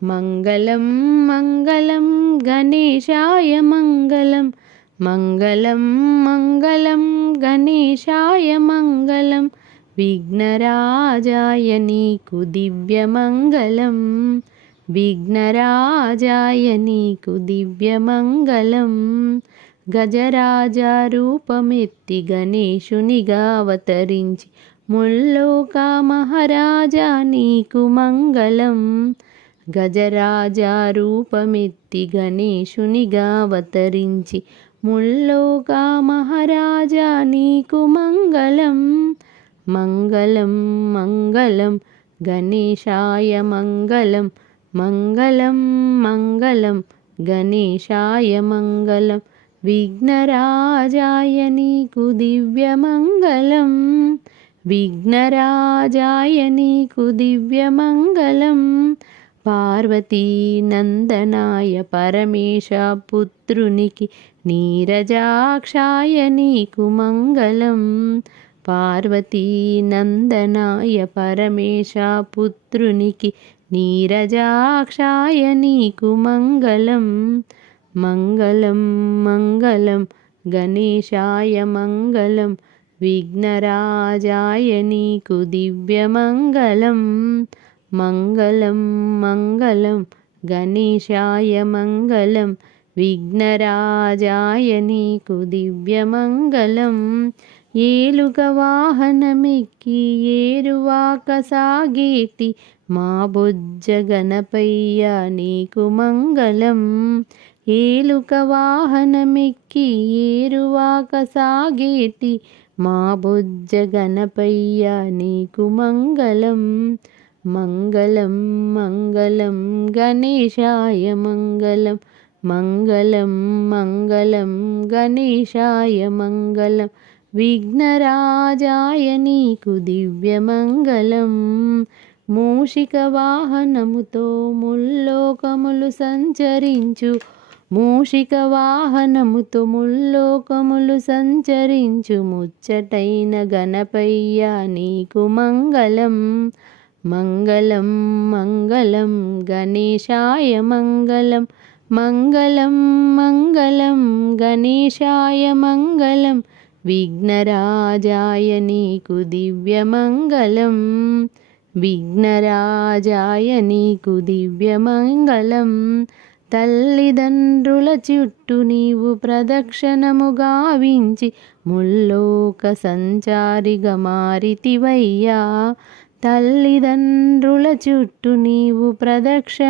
మంగళం మంగళం గణేశాయ మంగళం మంగళం మంగళం గణేశాయ మంగళం విఘ్నరాజాయ నీకు దివ్యమంగళం విఘ్నరాజాయ నీకు దివ్యమంగళం గజరాజ రూపమెత్తి గణేశునిగా అవతరించి ముల్లోక మహారాజా నీకు మంగళం గజరాజ రూపమెత్తి గణేశునిగా అవతరించి ముల్లోక మహారాజా నీకు మంగళం మంగళం మంగళం గణేశాయ మంగళం మంగళం మంగళం గణేశాయ మంగళం విఘ్నరాజాయ నీకు దివ్యమంగళం విఘ్నరాజాయ నీకు దివ్యమంగళం పార్వతీ నందనాయ పరమేశ పుత్రునికి నీరజాక్షాయ నీకు మంగళం పార్వతీ నందనాయ పరమేశ పుత్రునికి నీరజాక్షాయ నీకు మంగళం మంగళం మంగళం గణేశాయ మంగళం విఘ్నరాజాయ నీకు దివ్యమంగళం మంగళం మంగళం గణేశాయ మంగళం విఘ్నరాజాయ నీకు దివ్యమంగళం ఏలుక వాహనమెక్కి ఏరువాక సాగేటి మా బొజ్జ గణపయ్య నీకు మంగళం ఏలుక వాహనమెక్కి ఏరువాక సాగేటి మా బొజ్జ గణపయ్య నీకు మంగళం మంగళం మంగళం గణేశాయ మంగళం మంగళం మంగళం గణేశాయ మంగళం విఘ్నరాజాయ నీకు దివ్యమంగళం మూషిక వాహనముతో ముల్లోకములు సంచరించు మూషిక వాహనముతో ముల్లోకములు సంచరించు ముచ్చటైన గణపయ్య నీకు మంగళం మంగళం మంగళం గణేశాయ మంగళం మంగళం మంగళం గణేశాయ మంగళం విఘ్నరాజాయ నీకు దివ్యమంగళం విఘ్నరాజాయ నీకు దివ్యమంగళం తల్లిదండ్రుల చుట్టూ నీవు ప్రదక్షిణము గావించి ముల్లోక సంచారిగా మారితివయ్యా తల్లిదండ్రుల చుట్టూ నీవు ప్రదక్షిణ